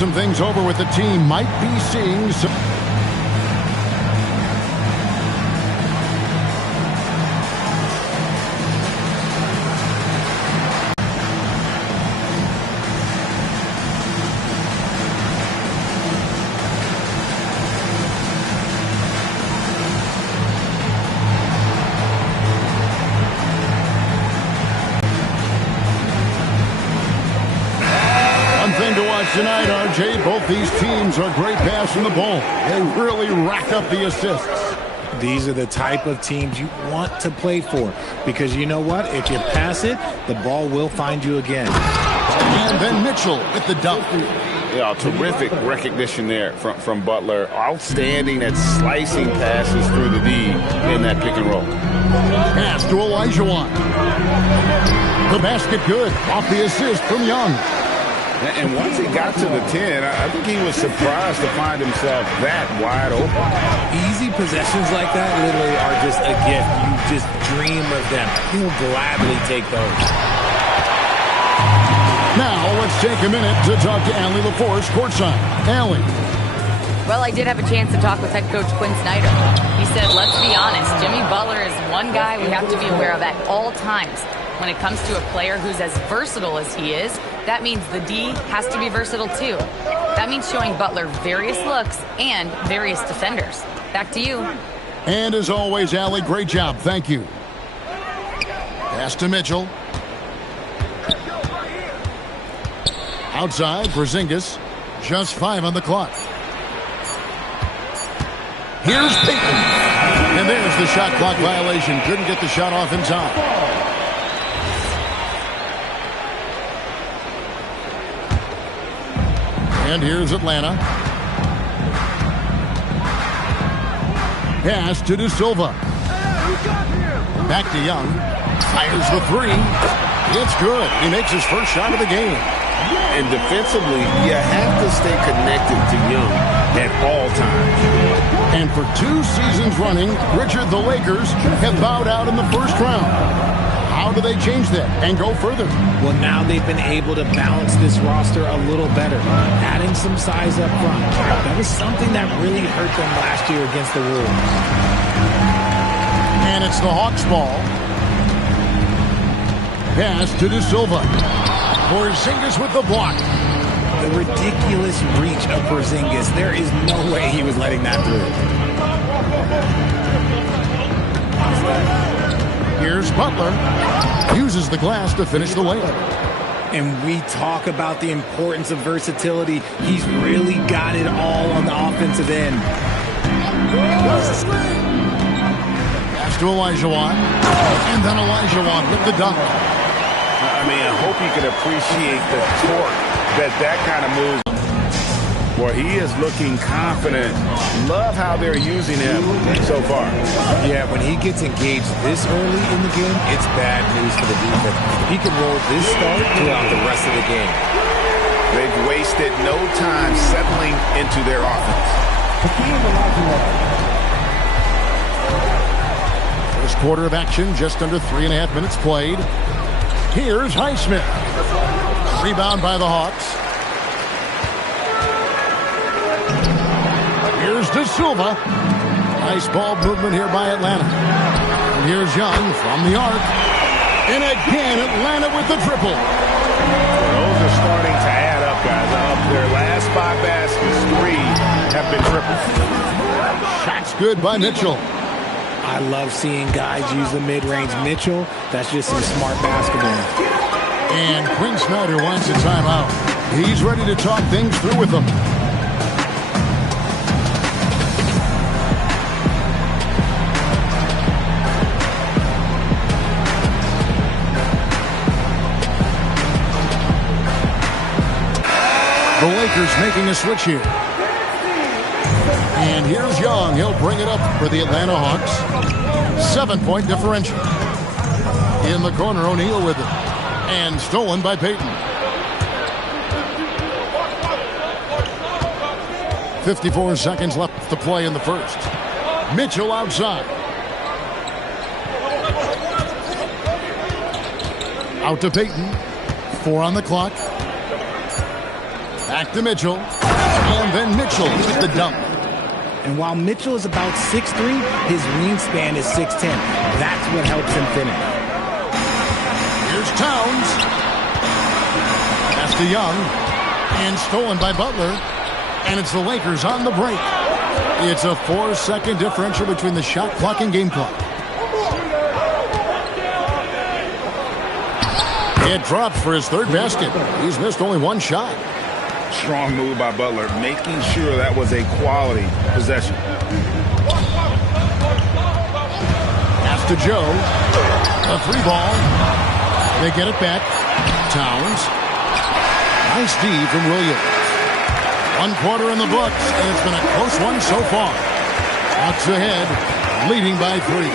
Some things over with the team. Might be seeing some. Tonight, RJ, both these teams are great passing the ball. They really rack up the assists. These are the type of teams you want to play for, because you know what? If you pass it, the ball will find you again. And then Mitchell with the dunk. Yeah, terrific recognition there from Butler. Outstanding at slicing passes through the D in that pick and roll. Pass to Olajuwon. The basket good. Off the assist from Young. And once he got to the 10, I think he was surprised to find himself that wide open. Easy possessions like that literally are just a gift. You just dream of them. He'll gladly take those. Now let's take a minute to talk to Allie LaForce courtside. Allie. Well, I did have a chance to talk with head coach Quinn Snyder. He said, let's be honest, Jimmy Butler is one guy we have to be aware of at all times. When it comes to a player who's as versatile as he is, that means the D has to be versatile too. That means showing Butler various looks and various defenders. Back to you. And as always, Allie, great job. Thank you. Pass to Mitchell. Outside, Porzingis. Just 5 on the clock. Here's Payton. And there's the shot clock violation. Couldn't get the shot off in time. And here's Atlanta. Pass to De Silva. Back to Young. Fires the 3. It's good. He makes his first shot of the game. And defensively, you have to stay connected to Young at all times. And for 2 seasons running, Richard, the Lakers have bowed out in the first round. How do they change that and go further? Well, now they've been able to balance this roster a little better, adding some size up front. That was something that really hurt them last year against the Wolves. And it's the Hawks' ball. Pass to De Silva. Porzingis with the block. The ridiculous reach of Porzingis. There is no way he was letting that through. Here's Butler. Uses the glass to finish the layup. And we talk about the importance of versatility. He's really got it all on the offensive end. Pass to Olajuwon. And then Olajuwon with the dunk. I mean, I hope you can appreciate the torque that kind of move. Boy, he is looking confident. Love how they're using him so far. Yeah, when he gets engaged this early in the game, it's bad news for the defense. He can roll this start throughout the rest of the game. They've wasted no time settling into their offense. First quarter of action, just under 3.5 minutes played. Here's Highsmith. Rebound by the Hawks. Here's De Silva. Nice ball movement here by Atlanta. And here's Young from the arc. And again, Atlanta with the triple. Those are starting to add up, guys. Their last 5 baskets, 3 have been triples. Shots good by Mitchell. I love seeing guys use the mid-range. Mitchell, that's just some smart basketball. And Quinn Snyder wants a timeout. He's ready to talk things through with them. The Lakers making a switch here. And here's Young. He'll bring it up for the Atlanta Hawks. 7-point differential. In the corner, O'Neal with it. And stolen by Payton. 54 seconds left to play in the first. Mitchell outside. Out to Payton. 4 on the clock. Back to Mitchell. And then Mitchell with the dunk. And while Mitchell is about 6'3", his wingspan is 6'10". That's what helps him finish. Here's Towns. Pass to Young. And stolen by Butler. And it's the Lakers on the break. It's a 4-second differential between the shot clock and game clock. It drops for his third basket. He's missed only one shot. Strong move by Butler, making sure that was a quality possession. Pass to Joe. A free ball. They get it back. Towns. Nice D from Williams. 1 quarter in the books, and it's been a close one so far. Hawks ahead, leading by 3.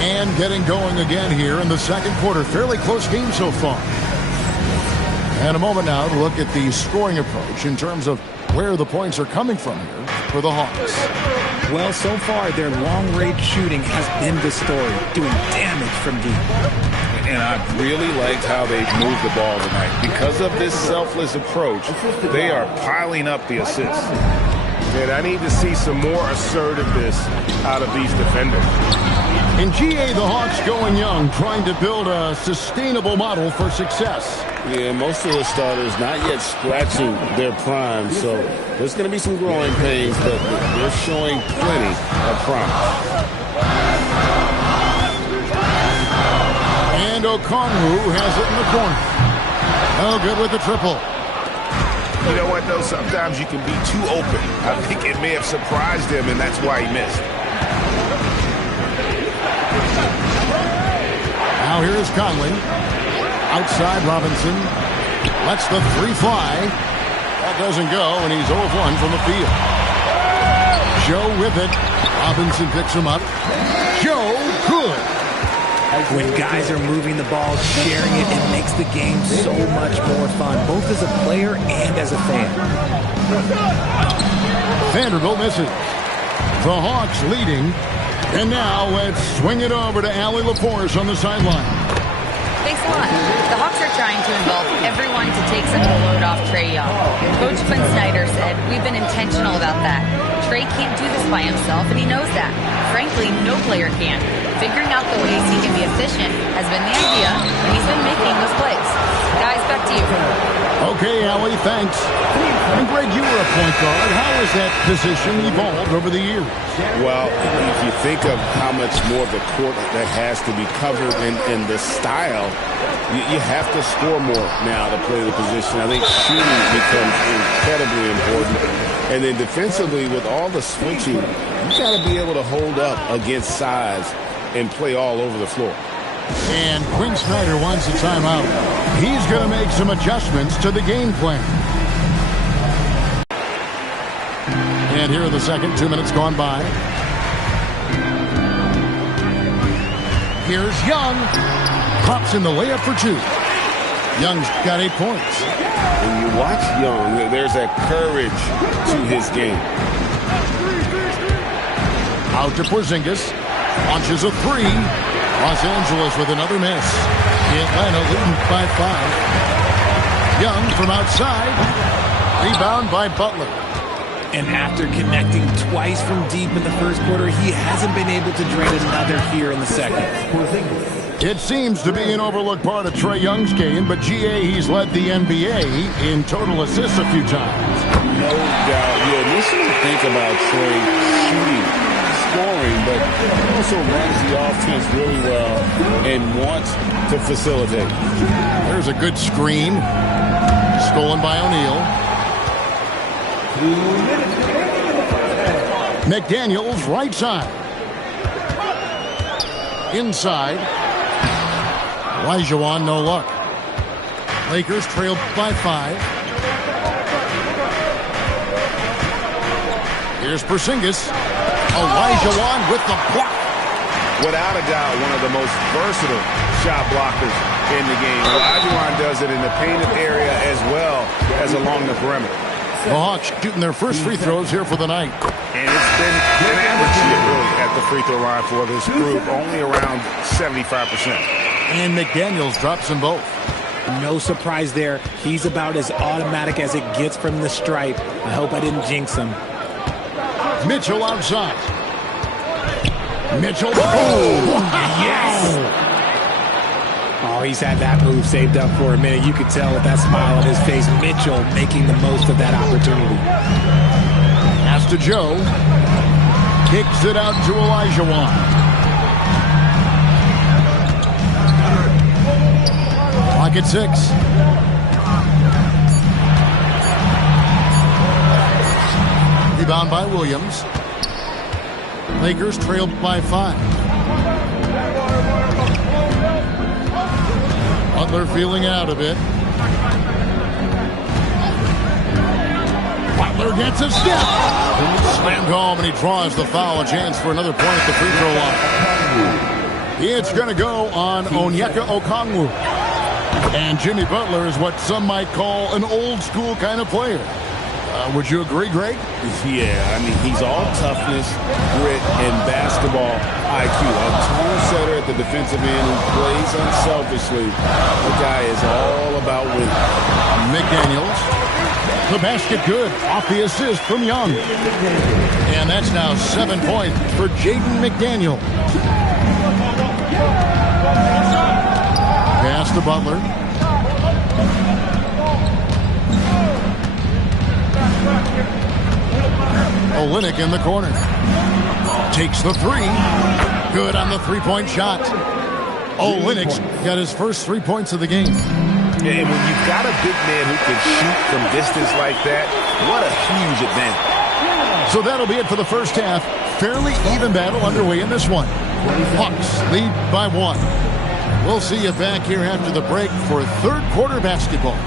And getting going again here in the second quarter. Fairly close game so far. And a moment now to look at the scoring approach in terms of where the points are coming from here for the Hawks. Well, so far, their long-range shooting has been the story, doing damage from deep. And I've really liked how they've moved the ball tonight. Because of this selfless approach, they are piling up the assists. And I need to see some more assertiveness out of these defenders. In GA, the Hawks going young, trying to build a sustainable model for success. Yeah, most of the starters not yet scratching their prime, so there's going to be some growing pains, but they're showing plenty of promise. And Okongwu has it in the corner. Oh, good with the triple. You know what, though? Sometimes you can be too open. I think it may have surprised him, and that's why he missed. Now here is Conley. Outside Robinson. Lets the 3 fly. That doesn't go, and he's 0 of 1 from the field. Joe with it. Robinson picks him up. Joe, good. When guys are moving the ball, sharing it, it makes the game so much more fun, both as a player and as a fan. Vanderbilt misses. The Hawks leading. And now let's swing it over to Allie LaForce on the sideline. Thanks a lot. The Hawks are trying to involve everyone to take some of the load off Trae Young. Coach Quinn Snyder said, "We've been intentional about that. Trae can't do this by himself, and he knows that. Frankly, no player can. Figuring out the ways he can be efficient has been the idea, and he's been making those plays." Guys, back to you. Okay, Allie, thanks. And Greg, you were a point guard. How has that position evolved over the years? Well, if you think of how much more of the court that has to be covered and the style, you have to score more now to play the position. I think shooting becomes incredibly important. And then defensively, with all the switching, you got to be able to hold up against size and play all over the floor. And Quinn Snyder wants a timeout. He's going to make some adjustments to the game plan. And here in the second, 2 minutes gone by. Here's Young. Pops in the layup for 2. Young's got 8 points. When you watch Young, there's that courage to his game. Out to Porzingis. Launches a 3. Los Angeles with another miss. Atlanta leading by 5. Young from outside. Rebound by Butler. And after connecting twice from deep in the first quarter, he hasn't been able to drain another here in the second. It seems to be an overlooked part of Trae Young's game, but GA, he's led the NBA in total assists a few times. No doubt. You initially think about Trae shooting, scoring, but he also runs the offense really well and wants to facilitate. There's a good screen. Stolen by O'Neal. McDaniels right side. Inside. Olajuwon, no luck. Lakers trailed by 5. Here's Porzingis. Olajuwon with the block. Without a doubt, one of the most versatile shot blockers in the game. Olajuwon does it in the painted area as well as along the perimeter. The Hawks shooting their first free throws here for the night. And it's been an average year, really, at the free throw line for this group, only around 75%. And McDaniels drops them both. No surprise there. He's about as automatic as it gets from the stripe. I hope I didn't jinx him. Mitchell outside. Mitchell. Oh, yes! Oh, he's had that move saved up for a minute. You could tell with that smile on his face. Mitchell making the most of that opportunity. Pass to Joe. Kicks it out to Olajuwon. Clock at 6. Rebound by Williams. Lakers trailed by 5. Butler feeling out a bit. Butler gets a step. Slammed home, and he draws the foul. A chance for another point at the free throw line. It's going to go on Onyeka Okongwu. And Jimmy Butler is what some might call an old-school kind of player. Would you agree, Greg? Yeah, I mean, he's all toughness, grit, and basketball IQ. A tone setter at the defensive end who plays unselfishly. The guy is all about winning. McDaniels. The basket good. Off the assist from Young. And that's now 7 points for Jaden McDaniel. Pass to Butler. Olynyk in the corner. Takes the 3. Good on the three-point shot. Olynyk's got his first 3 points of the game. And when you've got a big man who can shoot from distance like that, what a huge advantage. So that'll be it for the first half. Fairly even battle underway in this one. Hawks lead by 1. We'll see you back here after the break for third quarter basketball.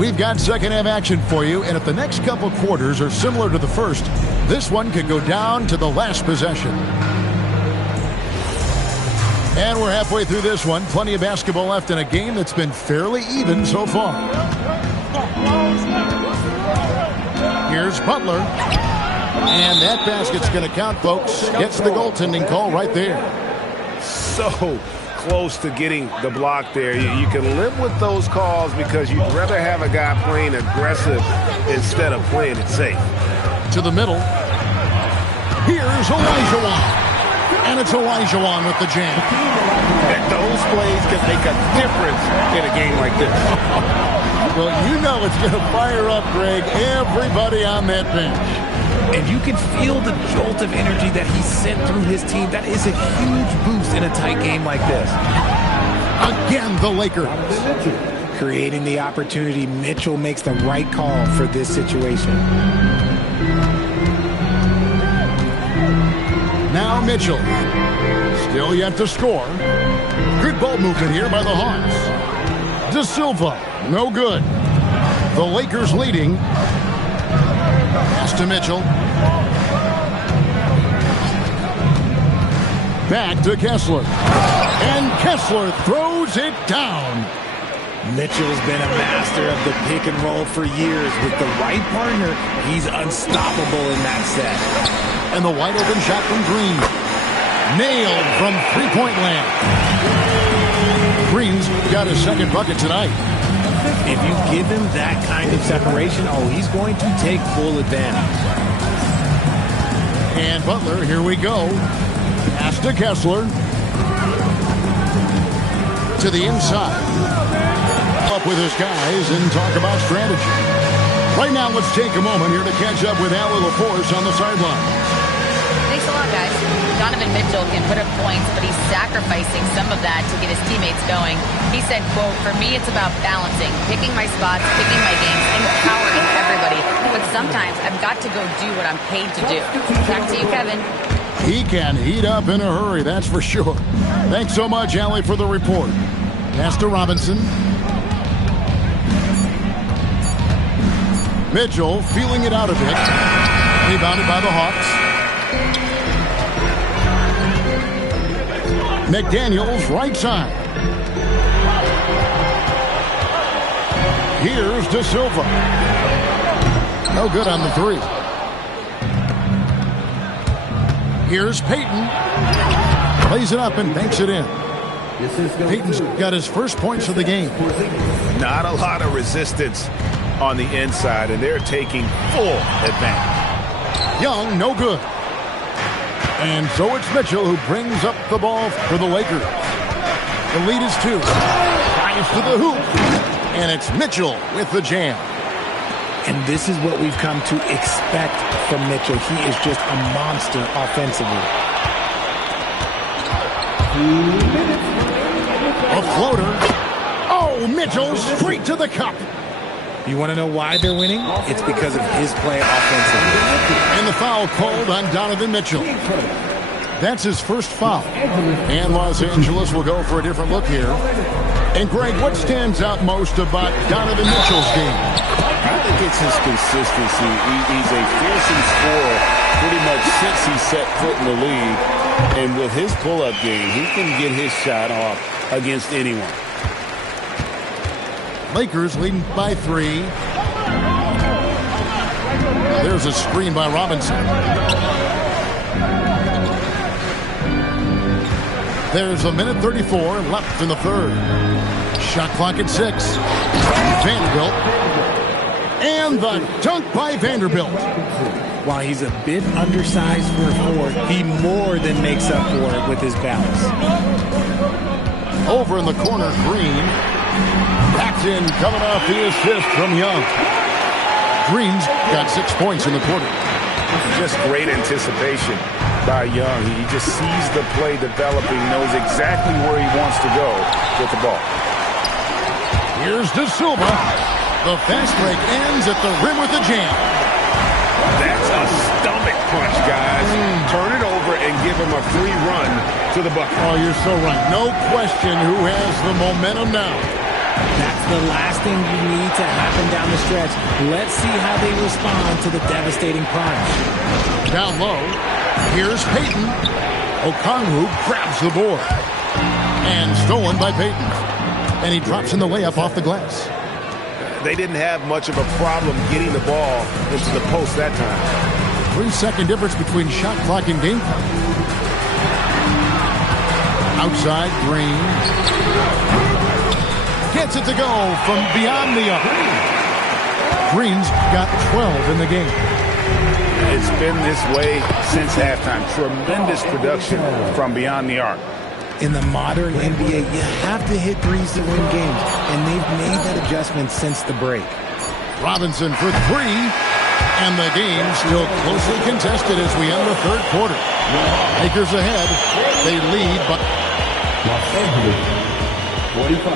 We've got second half action for you, and if the next couple quarters are similar to the first, this one could go down to the last possession. And we're halfway through this one. Plenty of basketball left in a game that's been fairly even so far. Here's Butler. And that basket's going to count, folks. Gets the goaltending call right there. So close to getting the block there. You can live with those calls because you'd rather have a guy playing aggressive instead of playing it safe. To the middle. Here's Olajuwon. And it's Olajuwon with the jam. Those plays can make a difference in a game like this. Well, you know it's going to fire up, Greg, everybody on that bench. And you can feel the jolt of energy that he sent through his team. That is a huge boost in a tight game like this. Again, the Lakers. Creating the opportunity, Mitchell makes the right call for this situation. Now Mitchell. Still yet to score. Good ball movement here by the Hawks. De Silva, no good. The Lakers leading. Pass to Mitchell. Back to Kessler. And Kessler throws it down. Mitchell's been a master of the pick and roll for years. With the right partner, he's unstoppable in that set. And the wide open shot from Green. Nailed from three-point land. Green's got his second bucket tonight. If you give him that kind of separation, he's going to take full advantage. And Butler, here we go. Pass to Kessler. To the inside. Up with his guys and talk about strategy. Right now, let's take a moment here to catch up with Allie LaForce on the sideline. Thanks a lot, guys. Donovan Mitchell can put up points, but he's sacrificing some of that to get his teammates going. He said, quote, "For me, it's about balancing, picking my spots, picking my games, empowering everybody. But sometimes I've got to go do what I'm paid to do." Back to you, Kevin. He can heat up in a hurry, that's for sure. Thanks so much, Allie, for the report. Pass to Robinson. Mitchell feeling it out a bit. Rebounded by the Hawks. McDaniels right side. Here's De Silva. No good on the 3. Here's Payton. Plays it up and banks it in. Payton's got his first points of the game. Not a lot of resistance on the inside, and they're taking full advantage. Young, no good. And so it's Mitchell who brings up the ball for the Lakers. The lead is 2. Fires to the hoop. And it's Mitchell with the jam. And this is what we've come to expect from Mitchell. He is just a monster offensively. A floater. Oh, Mitchell straight to the cup. You want to know why they're winning? It's because of his play offensively. And the foul called on Donovan Mitchell. That's his first foul. And Los Angeles will go for a different look here. And Greg, what stands out most about Donovan Mitchell's game? I think it's his consistency. He's a fearsome scorer pretty much since he set foot in the league. And with his pull-up game, he can get his shot off against anyone. Lakers leading by 3. There's a screen by Robinson. There's a minute 34 left in the third. Shot clock at 6. Vanderbilt. And the dunk by Vanderbilt. While he's a bit undersized for a forward, he more than makes up for it with his balance. Over in the corner, Green. Backed in, coming off the assist from Young. Green's got 6 points in the quarter. Just great anticipation by Young. He just sees the play developing, knows exactly where he wants to go with the ball. Here's De Silva. The fast break ends at the rim with a jam. That's a stomach punch, guys. Turn it over and give him a free run to the bucket. Oh, you're so right. No question who has the momentum now. That's the last thing you need to happen down the stretch. Let's see how they respond to the devastating punch. Down low, here's Payton. Okongwu grabs the board. And stolen by Payton. And he drops in the layup off the glass. They didn't have much of a problem getting the ball into the post that time. 3-second difference between shot clock and game clock. Outside, Green. Gets it to go from beyond the arc. Green's got 12 in the game. It's been this way since halftime. Tremendous production from beyond the arc. In the modern NBA, you have to hit threes to win games, and they've made that adjustment since the break. Robinson for 3, and the game still closely contested as we end the third quarter. Lakers ahead. They lead by Los Angeles, 45.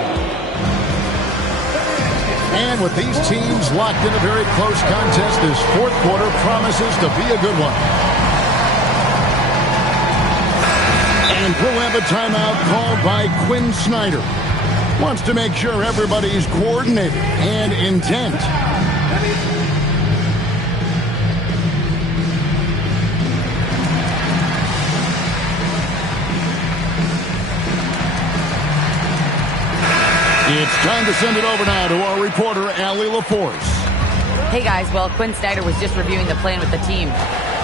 And with these teams locked in a very close contest, this fourth quarter promises to be a good one. And we'll have a timeout called by Quinn Snyder. Wants to make sure everybody's coordinated and intent. It's time to send it over now to our reporter, Allie LaForce. Hey guys, well, Quinn Snyder was just reviewing the plan with the team.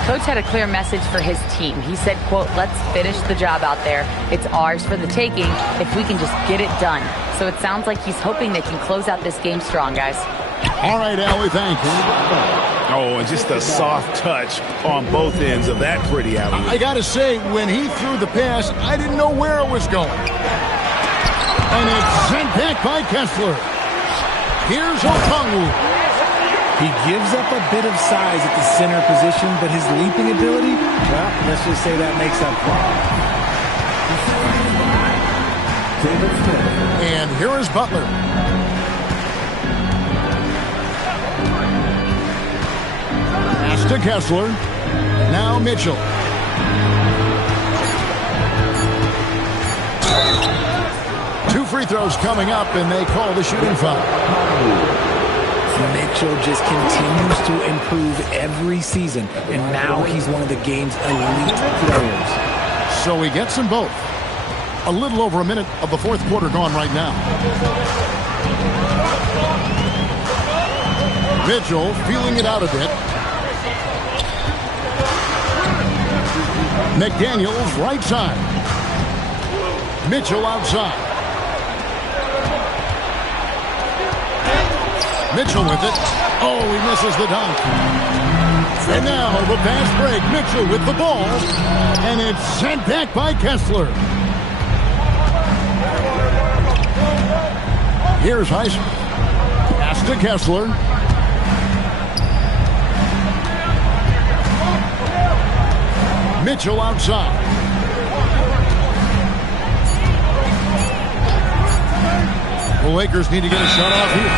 Coach had a clear message for his team. He said, quote, let's finish the job out there. It's ours for the taking if we can just get it done. So it sounds like he's hoping they can close out this game strong, guys. All right, Allie, thanks. Oh, and just a soft touch on both ends of that pretty alley. I got to say, when he threw the pass, I didn't know where it was going. And it's sent back by Kessler. Here's Okongwu. He gives up a bit of size at the center position, but his leaping ability, well, let's just say that makes up for it. And here is Butler. Pass to Kessler. Now Mitchell. Two free throws coming up, and they call the shooting foul. Mitchell just continues to improve every season, and now he's one of the game's elite players. So he gets them both. A little over a minute of the fourth quarter gone right now. Mitchell feeling it out a bit. McDaniels right side. Mitchell outside. Mitchell with it. Oh, he misses the dunk. And now the fast break. Mitchell with the ball. And it's sent back by Kessler. Here's Highsmith. Pass to Kessler. Mitchell outside. The Lakers need to get a shot off here.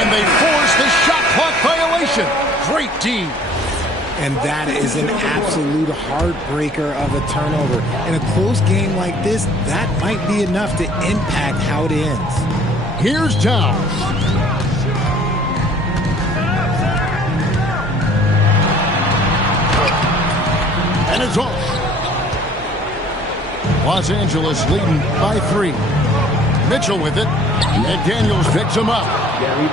And they force the shot clock violation. Great D. And that is an absolute heartbreaker of a turnover. In a close game like this, that might be enough to impact how it ends. Here's Towns. And it's off. Los Angeles leading by 3. Mitchell with it. And Daniels picks him up.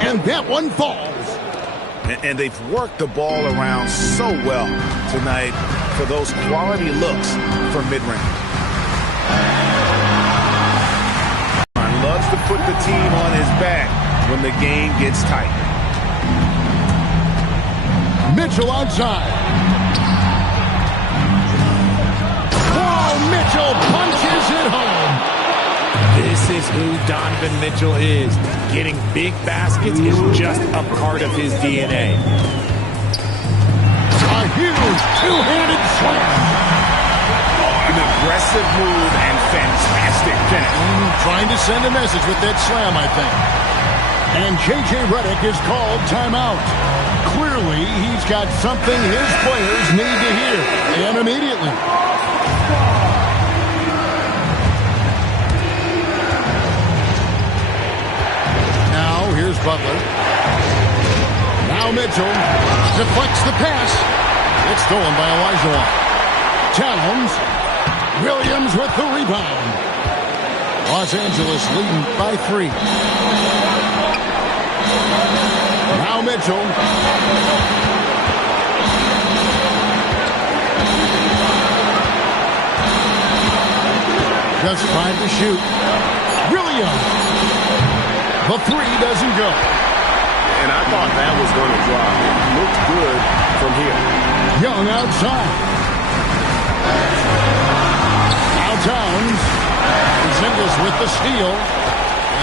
And that one falls. And they've worked the ball around so well tonight for those quality looks from mid-range. Loves to put the team on his back when the game gets tight. Mitchell outside. Oh, Mitchell punches it home. This is who Donovan Mitchell is. Getting big baskets is just a part of his DNA. A huge two-handed slam. An aggressive move and fantastic finish. Trying to send a message with that slam, I think. And J.J. Redick is called timeout. Clearly, he's got something his players need to hear, and immediately. Here's Butler. Now Mitchell deflects the pass. It's stolen by Elijah. Towns. Williams with the rebound. Los Angeles leading by 3. Now Mitchell. Just 5 to shoot. Williams. The 3 doesn't go. And I thought that was going to drop. It looked good from here. Young outside. Now Towns. Porzingis with the steal.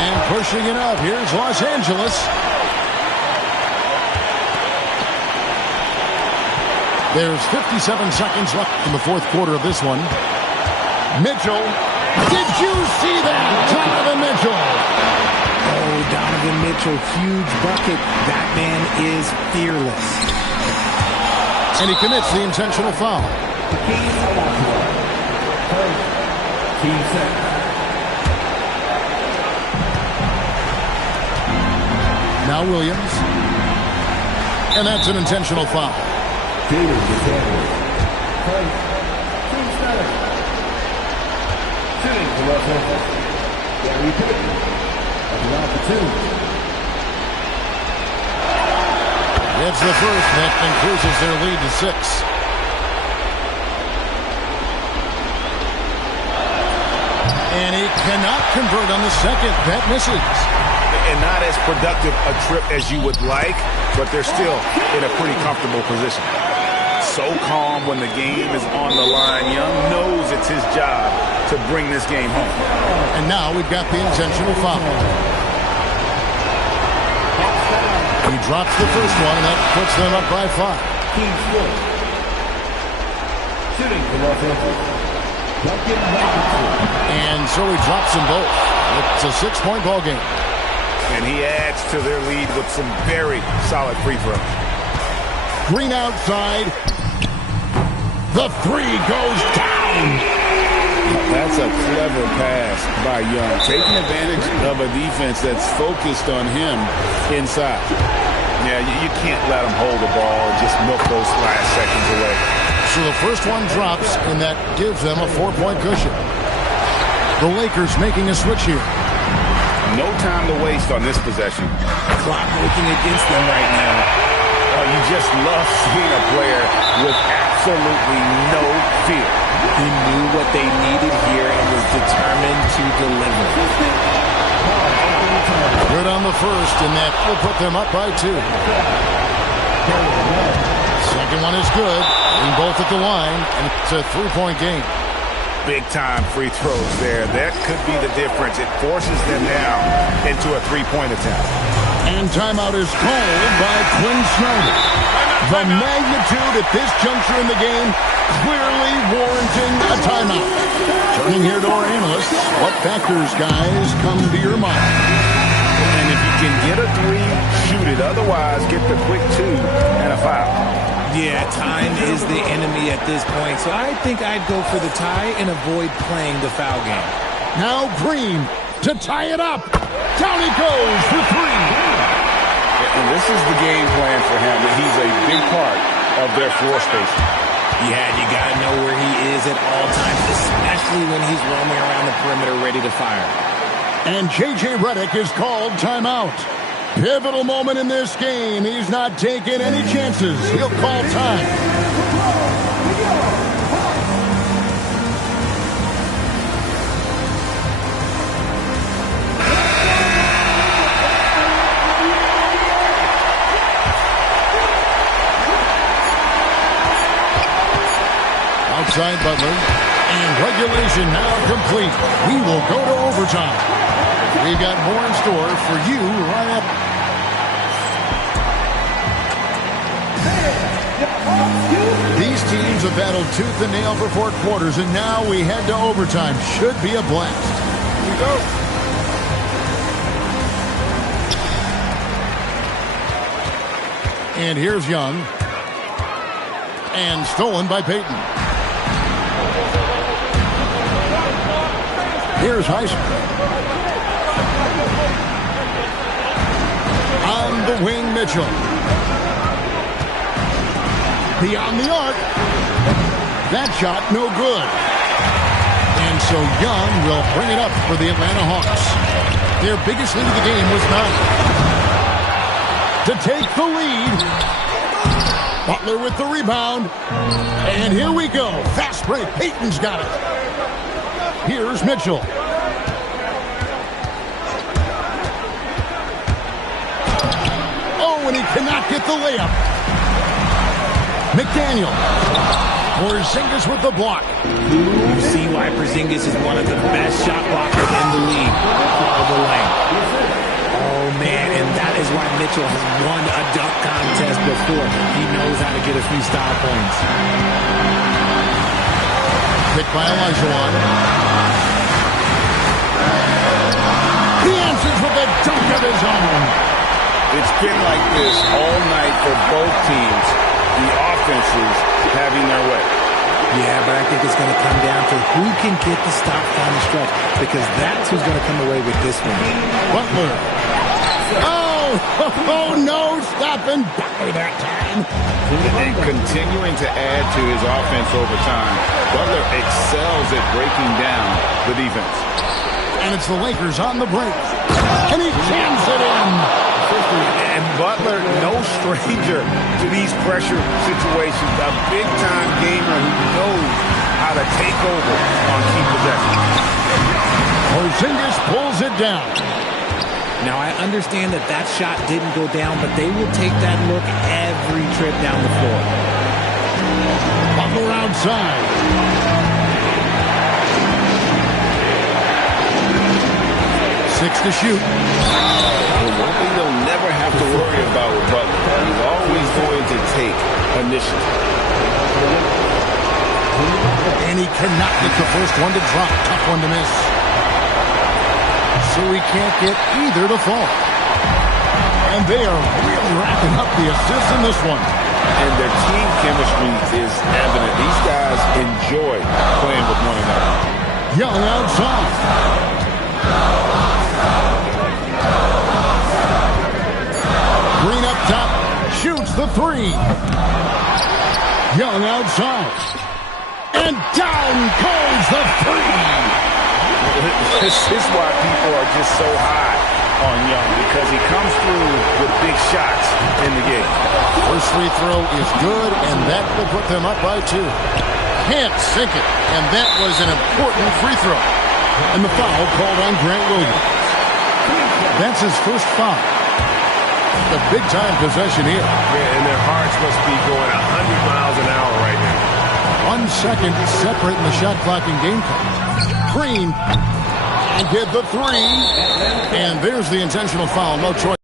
And pushing it up. Here's Los Angeles. There's 57 seconds left in the fourth quarter of this one. Mitchell. Did you see that? Donovan Mitchell. Oh, Donovan Mitchell, huge bucket. That man is fearless. And he commits the intentional foul. Now Williams. And that's an intentional foul. It's the first that increases their lead to 6. And he cannot convert on the second. That misses. And not as productive a trip as you would like, but they're still in a pretty comfortable position. So calm when the game is on the line. Young knows it's his job to bring this game home. And now we've got the intentional foul. He drops the first one, and that puts them up by 5. And so he drops them both. It's a 6-point ball game. And he adds to their lead with some very solid free throws. Green outside. The 3 goes down. That's a clever pass by Young. Taking advantage of a defense that's focused on him inside. Yeah, you can't let him hold the ball and just milk those last seconds away. So the first one drops, and that gives them a 4-point cushion. The Lakers making a switch here. No time to waste on this possession. Clock working against them right now. Oh, you just love seeing a player with absolutely no fear. He knew what they needed here and was determined to deliver. Good on the first, and that will put them up by 2. Second one is good. Being both at the line, and it's a 3-point game. Big-time free throws there. That could be the difference. It forces them now into a 3-point attempt. And timeout is called by Quinn Snyder. The magnitude at this juncture in the game clearly warranting a timeout. Turning here to our analysts, what factors, guys, come to your mind? And if you can get a 3, shoot it. Otherwise, get the quick 2 and a foul. Yeah, time is the enemy at this point, so I think I'd go for the tie and avoid playing the foul game. Now Green to tie it up. Down he goes for 3. And this is the game plan for him. He's a big part of their floor spacing. Yeah, you got to know where he is at all times, especially when he's roaming around the perimeter ready to fire. And J.J. Redick is called timeout. Pivotal moment in this game. He's not taking any chances. He'll call time. Outside Butler. And regulation now complete. We will go to overtime. We've got more in store for you right up. These teams have battled tooth and nail for 4 quarters, and now we head to overtime. Should be a blast. Here we go. And here's Young. And stolen by Payton. Here's Heisman. On the wing, Mitchell. Beyond the arc. That shot, no good. And so Young will bring it up for the Atlanta Hawks. Their biggest lead of the game was 9. To take the lead. Butler with the rebound. And here we go. Fast break. Payton's got it. Here's Mitchell. Oh, and he cannot get the layup. McDaniel. Porzingis with the block. You see why Porzingis is one of the best shot blockers in the league. Follow the lane. Oh, man, and that is why Mitchell has won a dunk contest before. He knows how to get a few style points. Picked by Olajuwon. He answers with a dunk of his own. It's been like this all night for both teams. The offenses having their way. Yeah, but I think it's going to come down to who can get the stop down the stretch, because that's who's going to come away with this one. Butler. Oh, no, stopping by that time. And continuing to add to his offense over time, Butler excels at breaking down the defense. And it's the Lakers on the break. And he jams it in. And Butler, no stranger to these pressure situations. A big-time gamer who knows how to take over on key possessions. Porzingis pulls it down. Now, I understand that that shot didn't go down, but they will take that look every trip down the floor. Butler outside. 6 to shoot. One thing they'll never have to worry about with Butler, he's always going to take initiative. And he cannot get the first one to drop. Tough one to miss. So he can't get either to fall. And they are really racking up the assists in this one. And their team chemistry is evident. These guys enjoy playing with one another. Young outside. Green up top. Shoots the 3. Young outside. And down goes the 3. This is why people are just so high on Young because he comes through with big shots in the game. First free throw is good, and that will put them up by 2. Can't sink it, and that was an important free throw. And the foul called on Grant Williams. That's his first foul. The big-time possession here. Yeah, and their hearts must be going 100 miles an hour right now. 1 second separating the shot clock and game clock. Green and get the 3. And there's the intentional foul. No choice.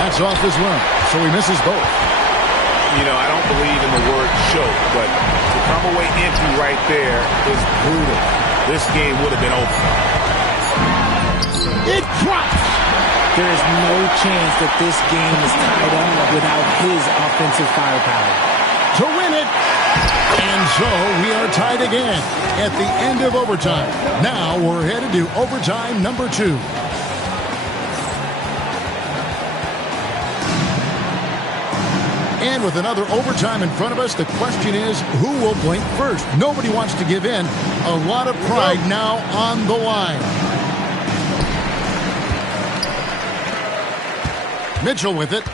That's off as well. So he misses both. You know, I don't believe in the word choke, but to come away empty right there is brutal. This game would have been over. It drops. There is no chance that this game is tied up without his offensive firepower. To win it. And so we are tied again at the end of overtime. Now we're headed to overtime number 2. And with another overtime in front of us, the question is, who will blink first? Nobody wants to give in. A lot of pride now on the line. Mitchell with it.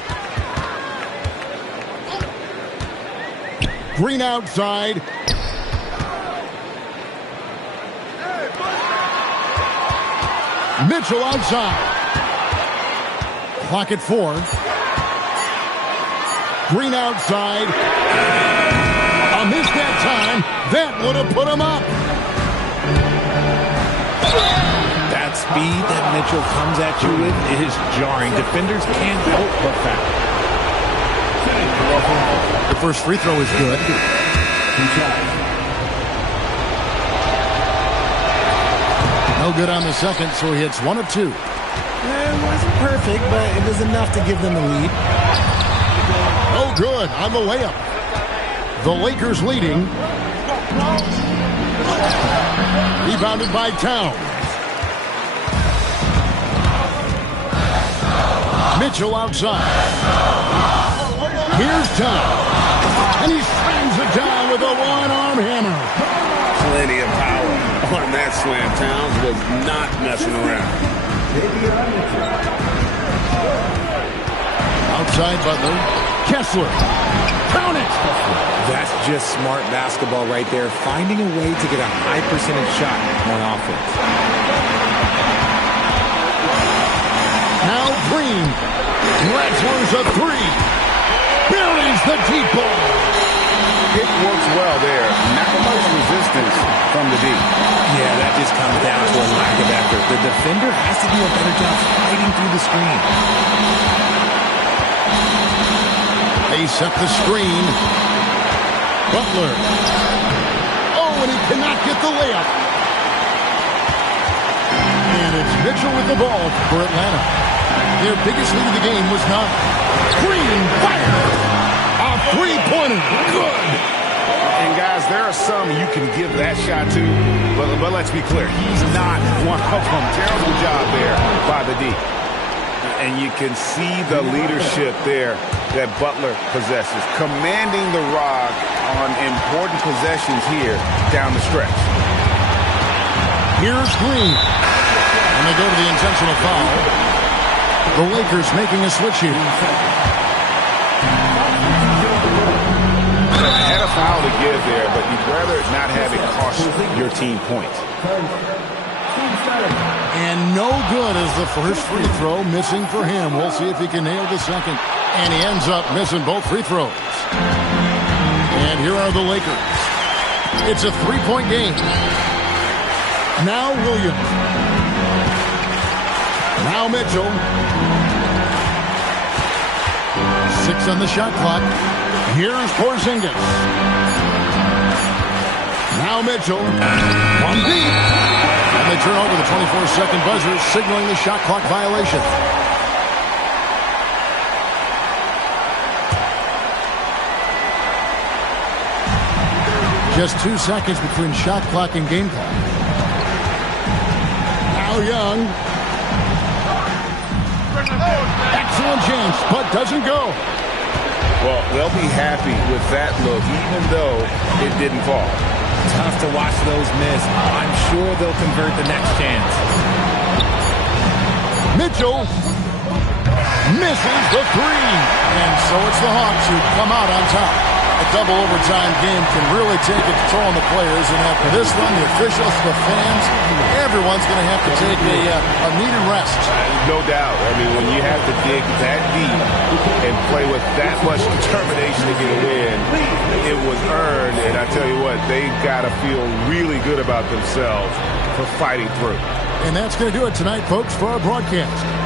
Green outside. Mitchell outside. Clock at 4. Green outside. A miss that time. That would have put him up. That speed that Mitchell comes at you with is jarring. Defenders can't help but foul. The first free throw is good. No good on the second, so he hits 1 of 2. It wasn't perfect, but it was enough to give them the lead. Oh, good on the layup. The Lakers leading. Rebounded by Towns. Mitchell outside. Here's Towns. And he slams it down with a one-arm hammer. Plenty of power on that slam. Towns was not messing around. Outside Butler. Kessler. Count it. That's just smart basketball right there. Finding a way to get a high percentage shot on offense. Now Green. Rattler's a 3. Buries the deep ball. It works well there. Not much resistance from the D. Yeah, that just comes down to a lack of effort. The defender has to do a better job fighting through the screen. They set the screen. Butler. Oh, and he cannot get the layup. And it's Mitchell with the ball for Atlanta. Their biggest lead of the game was not. Green fire. A three-pointer. Good. And guys, there are some you can give that shot to, but let's be clear, he's not one of them. Terrible job there by the D. And you can see the leadership there that Butler possesses, commanding the rock on important possessions here down the stretch. Here's Green. And they go to the intentional foul. The Lakers making a switch here. Had a foul to give there, but you'd rather not have it cost your team points. And no good as the first free throw missing for him. We'll see if he can nail the second. And he ends up missing both free throws. And here are the Lakers. It's a three-point game. Now Williams. Now Mitchell. 6 on the shot clock. Here's Porzingis. Now Mitchell. 1 deep. And they turn over the 24-second buzzer, signaling the shot clock violation. Just 2 seconds between shot clock and game clock. Now Young. Excellent chance, but doesn't go. Well, they'll be happy with that look, even though it didn't fall. Tough to watch those miss. I'm sure they'll convert the next chance. Mitchell misses the three. And so it's the Hawks who come out on top. A double overtime game can really take a toll on the players. And after this one, the officials, the fans, everyone's going to have to take a needed rest. No doubt. I mean, when you have to dig that deep and play with that much determination to get a win, it was earned. And I tell you what, they got to feel really good about themselves for fighting through. And that's going to do it tonight, folks, for our broadcast.